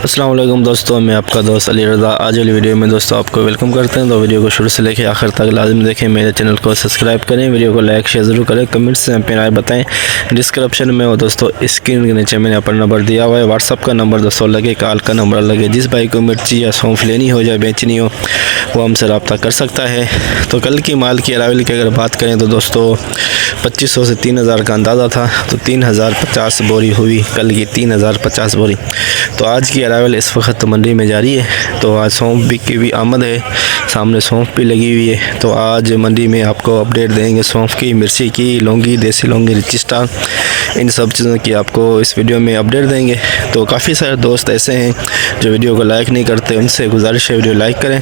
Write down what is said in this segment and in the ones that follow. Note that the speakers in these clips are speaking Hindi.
अस्सलाम वालेकुम दोस्तों, मैं आपका दोस्त अली रज़ा। आज वाली वीडियो में दोस्तों आपको वेलकम करते हैं। तो वीडियो को शुरू से लेकर आखिर तक लाजिम देखें। मेरे चैनल को सब्सक्राइब करें, वीडियो को लाइक शेयर ज़रूर करें, कमेंट्स से अपनी राय बताएं। डिस्क्रिप्शन में वो दोस्तों स्क्रीन के नीचे मैंने अपना नंबर दिया हुआ है, व्हाट्सअप का नंबर दोस्तों लगे, कॉल का नंबर लगे। जिस भाई को मिर्ची या सौंफ लेनी हो या बेचनी हो वो हमसे रब्ता कर सकता है। तो कल की माल की अरावल की अगर बात करें तो दोस्तों 2500 से 3000 का अंदाज़ा था, तो 3050 बोरी हुई कल की, 3050 बोरी। तो आज की अरावल इस वक्त मंडी में जारी है। तो आज सौंफ भी की भी आमद है, सामने सौंफ भी लगी हुई है। तो आज मंडी में आपको अपडेट देंगे सौंफ की, मिर्ची की, लौंगी, देसी लौंगी, रिची स्टार, इन सब चीज़ों की आपको इस वीडियो में अपडेट देंगे। तो काफ़ी सारे दोस्त ऐसे हैं जो वीडियो को लाइक नहीं करते, उनसे गुजारिश है वीडियो लाइक करें।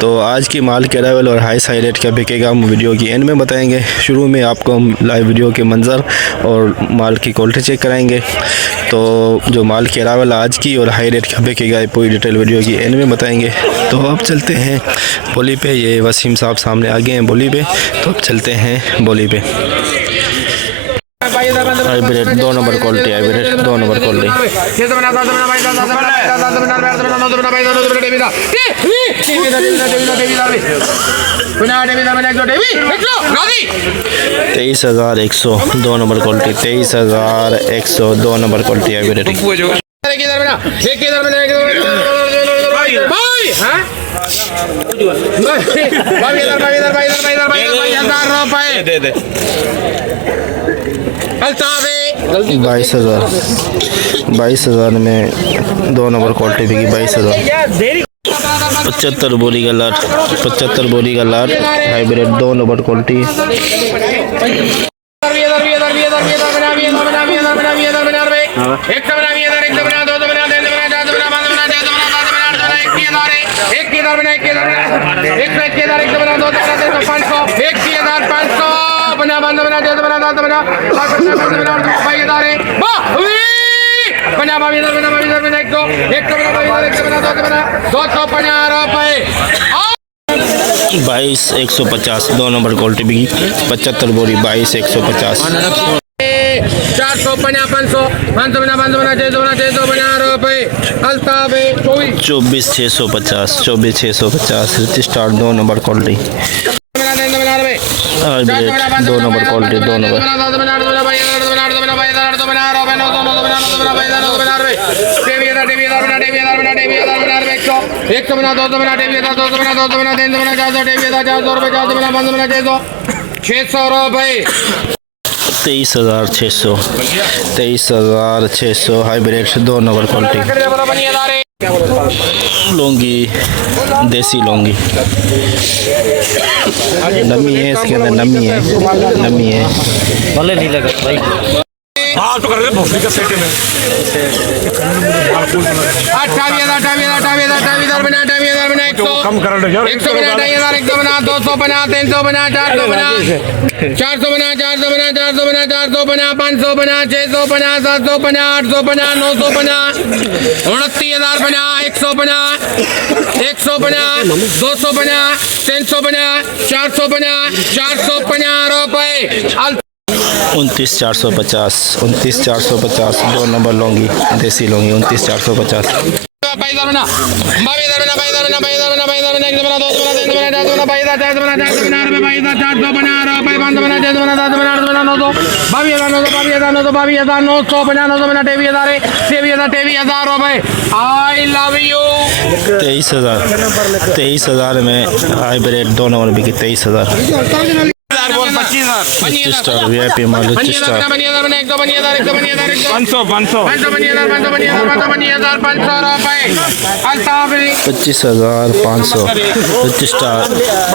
तो आज की माल के अरावल और हाई साई रेट क्या बिकेगा हम वीडियो की एंड में बताएंगे। शुरू में आपको हम लाइव वीडियो के मंजर और माल की क्वालिटी चेक कराएंगे। तो जो माल की अरावल आज की और हाई रेट क्या बिकेगा पूरी डिटेल वीडियो की एंड में बताएंगे। तो अब चलते हैं बोली पे। ये वसीम साहब सामने आ गए हैं बोली पे, तो अब चलते हैं बोली पे। Hybrid 2 number quality, hybrid 2 number quality. तेईस 1100 2 number quality, 23,100 2 number quality hybrid. बाईस हजार में 2 नंबर क्वालिटी बिकी, 22,000। 75 बोरी का लाट, 75 बोरी का लाट हाइब्रिड 2 नंबर क्वालिटी। बाईस 150 2 नंबर क्वालिटी बिकी, 75 बोरी 22,150। 24,650 24,650 rich star 2 number quality hybrid 2 number quality 2 number. 23,600 23,600 hybrid 2 number quality. Laungi, देसी लौंगी, नमी है इसके अंदर, नमी है भले नहीं लगा भाई। हाँ तो कर ले भोसड़ी का सेट में 28,000 बना कम कर ले यार, 100 बना 250 बना 300 बना 400 बना 400 बना 400 बना 400 बना 400 बना 400 बना 500 बना 600 बना 700 बना 800 बना 900 बना 29,000 बना 100 बना 100 बना 200 बना 300 बना 400 बना 450 रुपए। 29,450 29,450 2 नंबर लौंगी, देसी लौंगी 29,450। 23,000 में हाइब्रिड 2 नंबर बिकी, 23,000। 25 स्टार वीआईपी माल, 25 स्टार 25,500 25 स्टार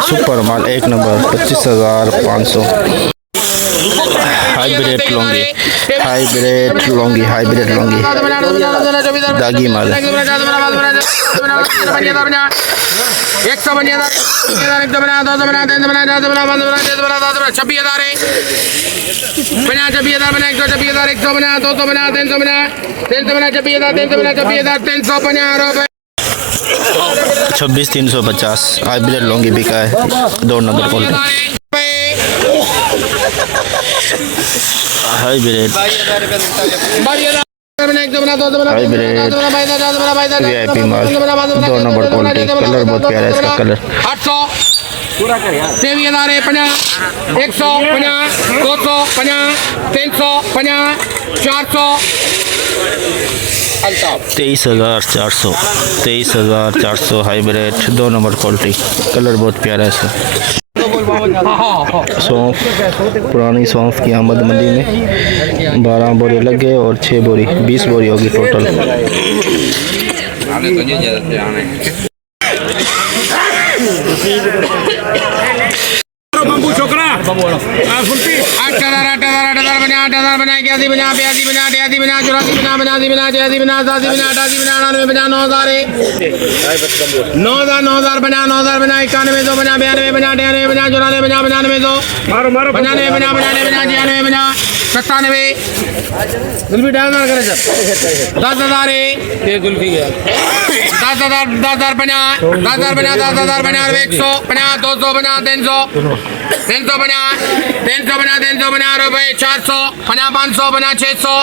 सुपर माल 1 number 25,500। Hybrid Laungi, hybrid Laungi, hybrid Laungi दागी माल। 100 बना 200 बना 300 बना 400 बना 500 बना 26,000 बना 26,000 बना 126,000 100 बना 200 बना 300 बना 26,000 300 बना 26,000 350 26,350 हाइब्रिड लौंगी बिका है 2 नंबर क्वालिटी। हाइब्रिड VIP माल 2 नंबर क्वालिटी, कलर बहुत प्यारा है इसका colour. 800 23,000 50 150 250 350 400 23,400 23,400 hybrid 2 number quality, colour बहुत प्यारा है इसका। सौंफ, पुरानी सौंफ की आमद मंडी में 12 बोरी लग गए और 6 बोरी 20 बोरी होगी टोटल। बम्बू छोकरा 8,000 8,000 बना 81 बना 82 बना 83 बना 84 बना 82 बना 86 बना 87 बना 88 बना 99 बना 9,000 बना 91 बना 92 बना 94 बना 94 बना 94 बना 95 बना 96 बना 97 जुल्फी डालना करे सर 10,000 ये जुल्फी गया 10,000 बना 10,000 बना 10,000 बना 100 बना 200 बना 300 बना रुपए 400 बना 500 बना 600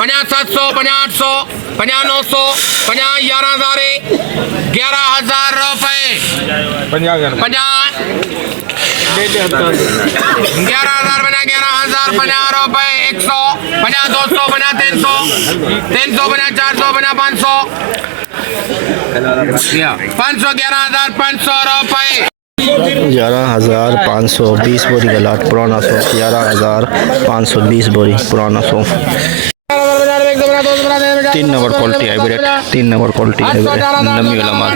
बना 700 बना 800 बना 900 बना 11,000 रुपए 11,000 बना 11,000 बना रुपए 100 बना 200 बना 300 बना 400 बना 500 11,500 रुपए 11,520 बोरी का लाट पुराना सौंफ, 11,520 बोरी पुराना सौंफ। 3 number quality hybrid, 3 number quality hybrid नमी वाला माल।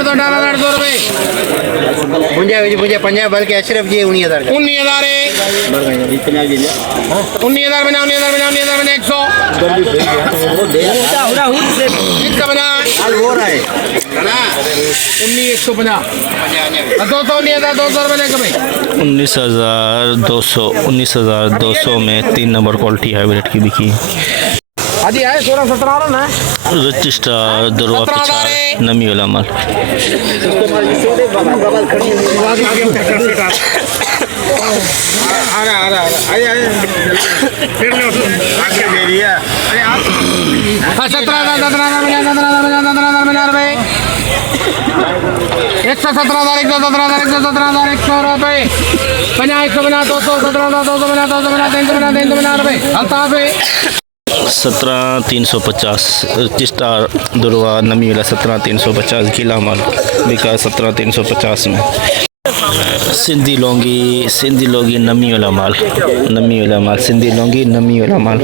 पंजाब बल्कि अशरफ जी 19,000 बना 100 बना 19,200 में 3 नंबर क्वालिटी हाइब्रिड की बिकी। अजी है 16-17 ना रजिस्टर दरवा पिछाड़ नमी वाला माल। रुपए 50 बना 200 17,200 बना 200 बना 300 बना 300 बना रुपए अल्ताफ 17,350 रजिस्टर दुरवा नमी वाला 17,350 किला माल बिका 17,350 में। सिंधी लौंगी नमी वाला माल, सिंधी लौंगी नमी वाला माल।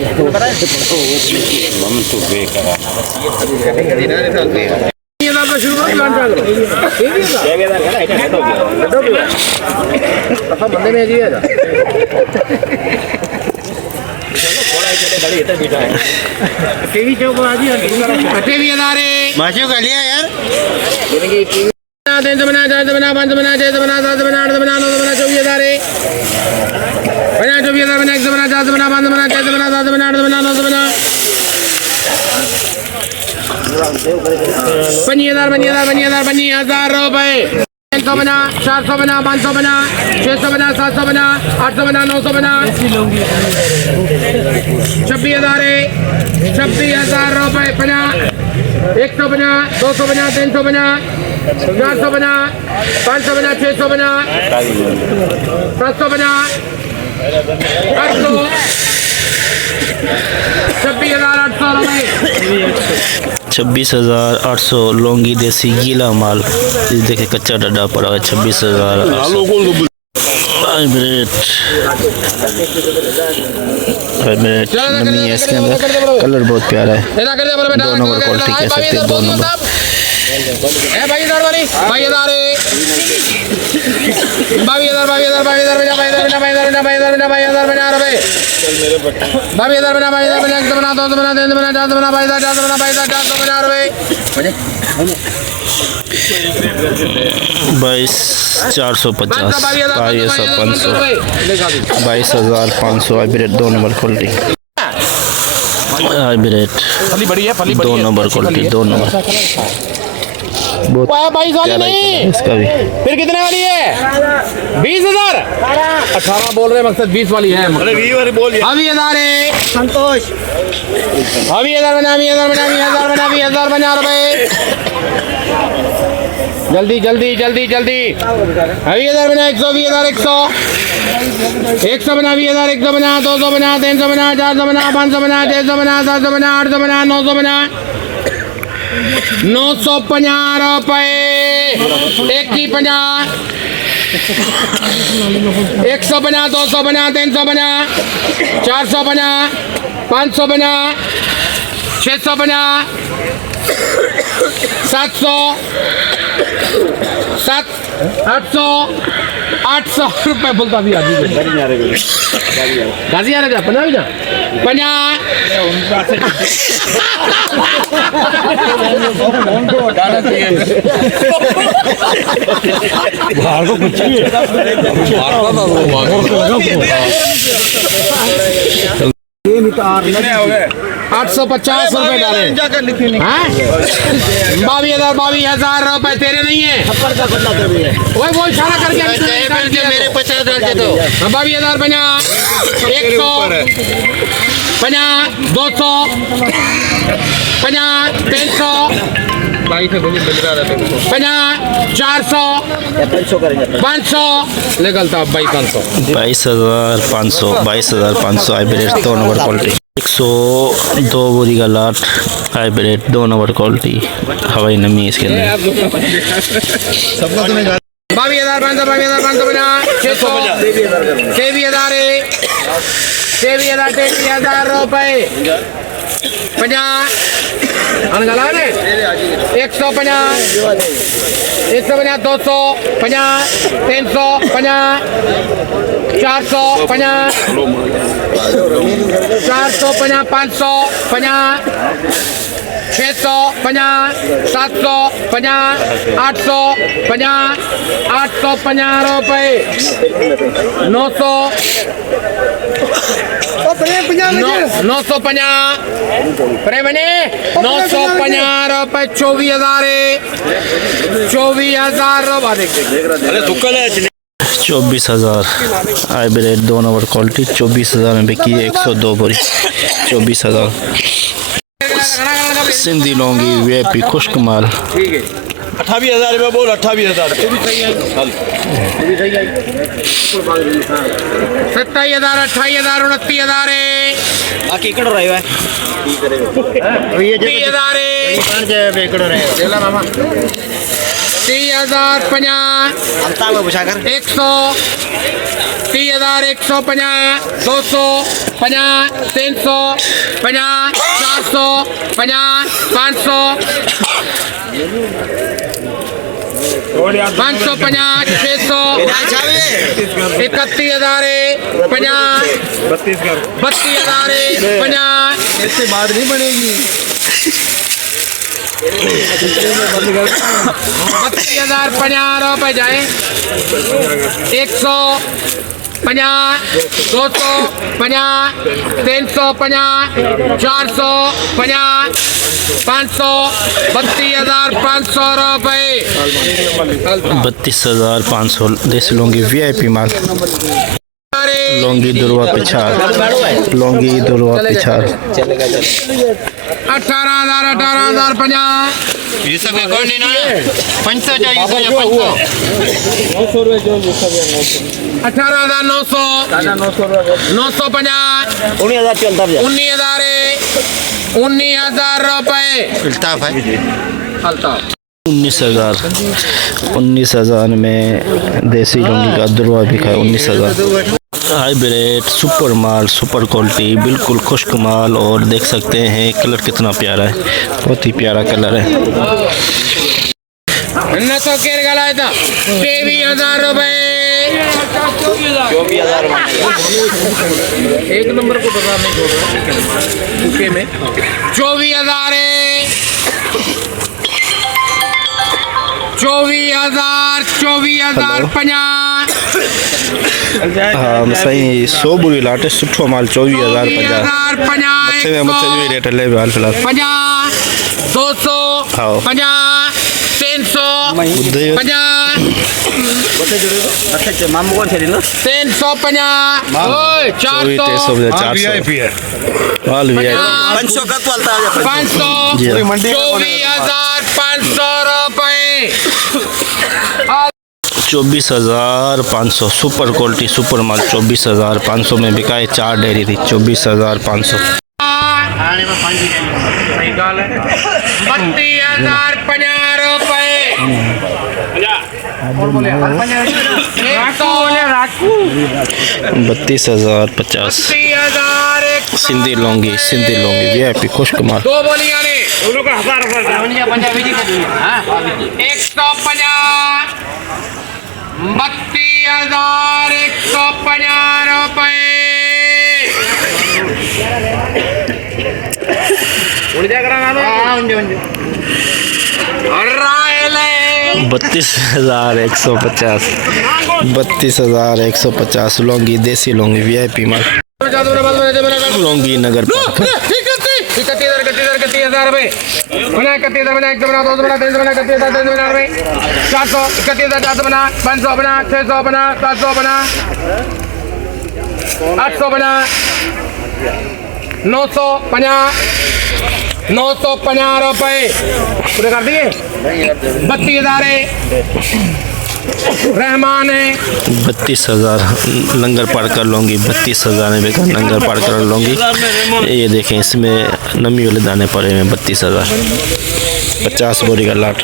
माशू का लिया यार 300 बना 400 बना 500 बना 600 बना 700 बना 800 बना 900 बना 24,000 बना 24,000 बना 100 बना 400 बना 500 बना 600 बना 700 बना 800 बना 900 बना 50,000 रुपए 300 बना 400 बना 500 बना 600 बना 700 बना 800 बना 900 बना 26,000 रुपए 100 बना 200 बना 300 बना 400 बना 500 बना 600 बना 700 बना 800 26,800 रुपए 26,800 लौंगी देसी गीला माल। देखिए कच्चा डड्डा पड़ा है 26,800 हाइब्रिड नमी है इसके अंदर, कलर बहुत प्यारा है। 2 नंबर क्वालिटी कह सकते हैं, 2 नंबर। बाईस 450 22,500 hybrid 2 number quality hybrid 2 number quality 2 number बहुत 22 वाली प्यारा नहीं, है इसका भी। फिर कितने वाली है? 20,000। 18 बोल रहे मकसद 20 वाली है। अभी 1000 है संतोष अभी 1000 बना 20,000 बना 20,000 बना 20,000 बना रुपए। जल्दी जल्दी जल्दी जल्दी। अभी 1000 बना 100 20,000 100 बना 20,000 100 बना 200 बना 300 बना 400 बना 500 बना 600 बना 700 बना 800 बना 900 बना 950 रुपए। एक की 50 100 बना 200 बना 300 बना 400 बना 500 बना 600 बना 700 800 रुपए बोलता भी आदमी गाजी आ रहा पंजाबी ना 850 रुपए डाले। 22,000 रुपए तेरे नहीं है। वो इशारा करके मेरे 50 डाल दे दो। 22,000 बना 100 बना 200 बना 300 बना 400 500 निकलता 22,500 22,500 हाइब्रिड 2 नंबर क्वालिटी 102 बोरी का लाट हाइब्रिड 2 नंबर क्वालिटी हवाई नमी इसके अंदर। 22,500 बना 600 23,000 रुपए 50 अनगला ने 150 बना 200 50 300 50 400 50 450 500 50 600 50 700 50 800 50 850 रुपए 900 950 प्रेमने 950 रुपए 24,000 रुपए 24,000 हाइब्रिड 2 नंबर क्वालिटी 24,000 में बिकी 102 बोरी 24,000। सिंधी लौंगी वीआईपी खुश्क माल 28,000 रुपये बोल 28,000 27,000 28,000 29,000 बाकी इकड़ रहे है ये 30,000 इकड़ रहे चला मामा 30,000 50 अंता में पूछा कर 100 30,000 150 200 50 300 50 400 50 500 550 600 31,000 50 32,000 50 इससे बात नहीं बनेगी 32,050 रुपए जाए 100 50 200 50 300 50 400 50 500 32,500 रुपए 32,500 देसी लौंगी वीआईपी माल लौंगी दुर्वा पिछाड़ लौंगी दुर्वा पिछाड़ 18,000 50 ये सब अकाउंट नहीं ना 500 चाहिए 18,900 950 19,000 रुपए अल्ताफ है 19,000 में देसी लौंगी का दुर्वा बिका 19,000। हाइब्रिड सुपर माल सुपर क्वालिटी बिल्कुल खुश्क माल और देख सकते हैं कलर कितना प्यारा है बहुत ही प्यारा कलर है। 23,000 रुपए 24,000 एक नंबर को बाजार नहीं छोड़ रहा भूखे में 24,000 50 हाँ सही 100 बुरी लाटे सुठो माल 24,050 मथे में रेट हले हाल फिलहाल 50 200 हाँ 50 350 मामू कौन थे दिलो 350 ओए 24 400 350 400 ऑल वीआईपी 500 का तो अलता है 500 जी हाँ। 24,500 रुपए 24,500 सुपर क्वालिटी सुपर माल 24,500 में बिका है। 4 डेयरी थी 24,500 खाने में 5 सही गाल है 32,050 रुपए और बोले 32,050 सिंधी लौंगी वीआईपी खुश्क माल। दो बोलियां ने दोनों का 1000 दुनिया पंजाबी जी का हां 150 32,150 रुपए उड़ जा करा ना हां उंजे रायले 32,150 32,150 लौंगी देसी लौंगी वीआईपी माल। लौंगी नगर पार्क 31,000 रुपए बना 31,000 बना 1 बना 2 बना 3 बना 31,000 बना रुपए 400 31,000 बना 500 बना 600 बना 700 बना 800 बना 950 रुपए पूरे कर दिए 32,000 रहमान है 32,000 लंगर पार कर लूँगी 32,000 में बेकार लंगर पार कर लूँगी। ये देखें इसमें नमी वाले दाने पड़े हुए हैं 32,000 50 बोरी का लाट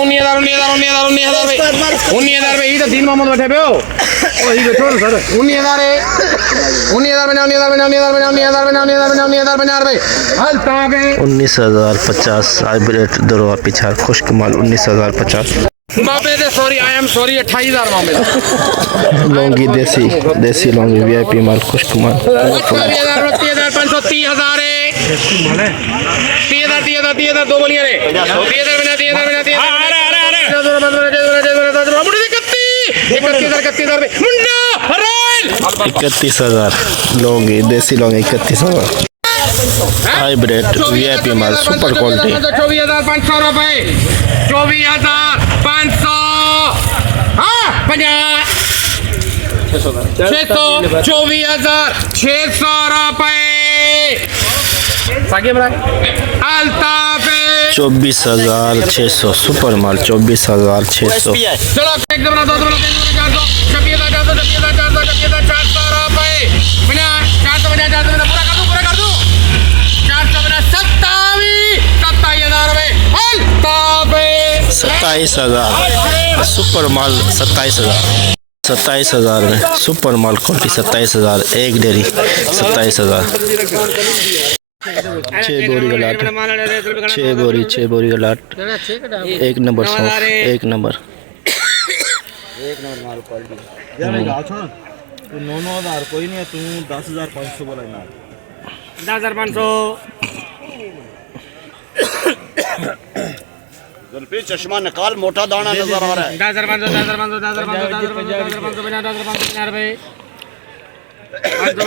19,000 रुपए तो 3 मोहम्मद बैठे पे हो ओ ही बैठो सर 19,050 हाइब्रिड दरवा पिछाड़ खुश्क माल 19,050 मामे दे सॉरी आई एम सॉरी 28,000 मामे लौंगी देसी लौंगी वीआईपी माल खुश्क माल 30,500 30,000 है 30,000 दो बोलियां रे 30,000 बना 30,000 बना 31,000 मुंडा हराइल 31,000 लौंगी देसी लौंगी 31,000 हाइब्रिड वीआईपी माल सुपर क्वालिटी 24,500 रुपए 24,500 हाँ 50 600 24,600 रुपए अल्ताफ 24,600 सुपर माल 24,600 चलो एक दो बना 2 बना 3 बना 400 400 रुपए 450 पूरा कर दूं 400 बना 27,000 रुपए अल्ताफ 27,000 सुपर माल 27,000 में सुपर माल क्वालिटी 27,000 एक डेरी 27,000 6 बोरी का लाट 6 बोरी का लाट 1 नंबर सौंफ 1 नंबर यार एक गाँव छोड़ तू 9,000 कोई नहीं है तू 10,500 बोला ना 10,500 जुल्फी चश्मा निकाल मोटा दाना नजर आ रहा है 10,500 रुपए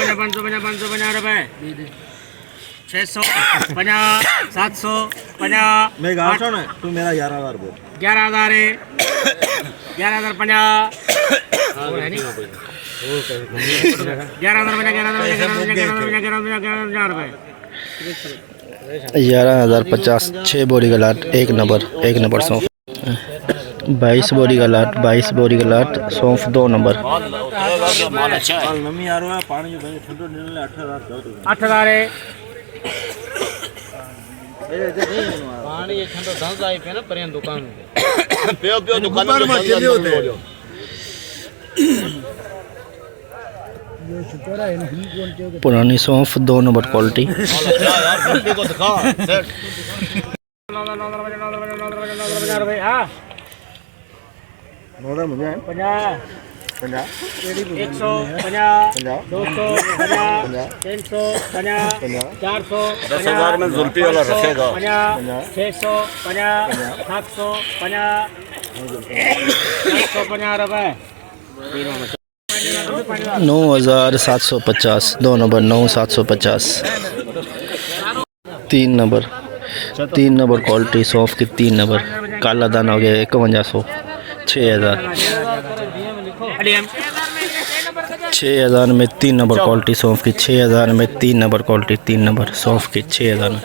550 रुपए 650 750 मैं गाँव छोड़ तू मेरा 11,000 बोल 11,000 है 11,050 11,050 6 बोरी का लाट 1 नंबर सौंफ 22 बोरी का लाट 22 बोरी का लाट सौंफ 2 नंबर नमी आ रहा है पानी जो ठंडो निकलने 8,000 है पानी ये ठंडो धंस आई पे ना परियन दुकान में पियो दुकान में जल्दी होते पुरानी सौंफ 2 नंबर क्वालिटी यार जुल्फी को दिखा सेट 9,000 रुपए हाँ 9,000 मुझे 50 150 250 350 400 10,000 में जुल्फी वाला रखेगा 650 750 750 रुपए 9,750 2 नंबर 9,750 3 नंबर क्वालिटी सौंफ की 3 नंबर काला दाना हो गया 5100 6000 6000 में 3 नंबर क्वालिटी सौंफ की 6000 में 3 नंबर क्वालिटी 3 नंबर सौंफ की 6000 में।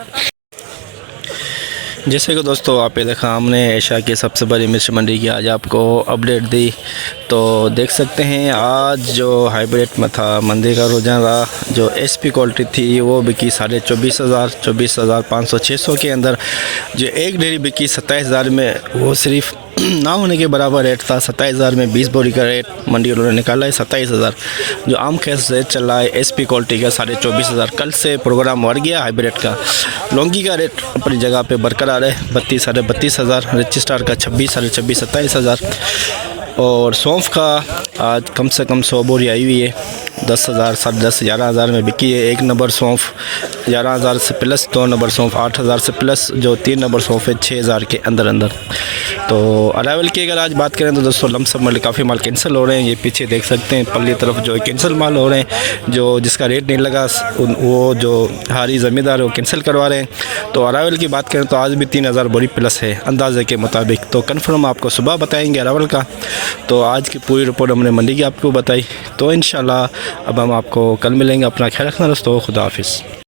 जैसे कि दोस्तों आप ये देखा हमने एशिया की सबसे बड़ी मिर्च मंडी की आज आपको अपडेट दी। तो देख सकते हैं आज जो हाइब्रिड में था मंदी का रुझान रहा, जो एसपी क्वालिटी थी वो बिकी 24,500 24,500 600 के अंदर। जो एक ढेरी बिकी 27,000 में, वो सिर्फ ना होने के बराबर रेट था। 27,000 में 20 बोरी का रेट मंडी उन्होंने निकाला है 27,000। जो आम खेस रेट चल रहा है एसपी क्वालिटी का 24,500। कल से प्रोग्राम बढ़ गया हाइब्रिड का। लौंगी का रेट अपनी जगह पे बरकरार है 32 साढ़े 32,000। रिच स्टार का 26 साढ़े 26 27,000। और सौंफ का आज कम से कम 100 बोरी आई हुई है 10,000 साढ़े 10 11,000 में बिकी है। एक नंबर सौंफ 11,000 से प्लस, 2 नंबर सौंफ 8,000 से प्लस, जो 3 नंबर सौंफ है 6,000 के अंदर अंदर। तो अरावल की अगर आज बात करें तो दोस्तों लमसम में काफ़ी माल कैंसिल हो रहे हैं। ये पीछे देख सकते हैं पल्ली तरफ जो कैंसिल माल हो रहे हैं, जो जिसका रेट नहीं लगा वो जो हारी ज़मींदार वो कैंसिल करवा रहे हैं। तो अरावल की बात करें तो आज भी 3,000 बोरी प्लस है अंदाजे के मुताबिक। तो कन्फर्म आपको सुबह बताएंगे अरावल का। तो आज की पूरी रिपोर्ट हमने मंडी की आपको बताई। तो इंशाल्लाह अब हम आपको कल मिलेंगे। अपना ख्याल रखना दोस्तों, खुदा हाफिज़।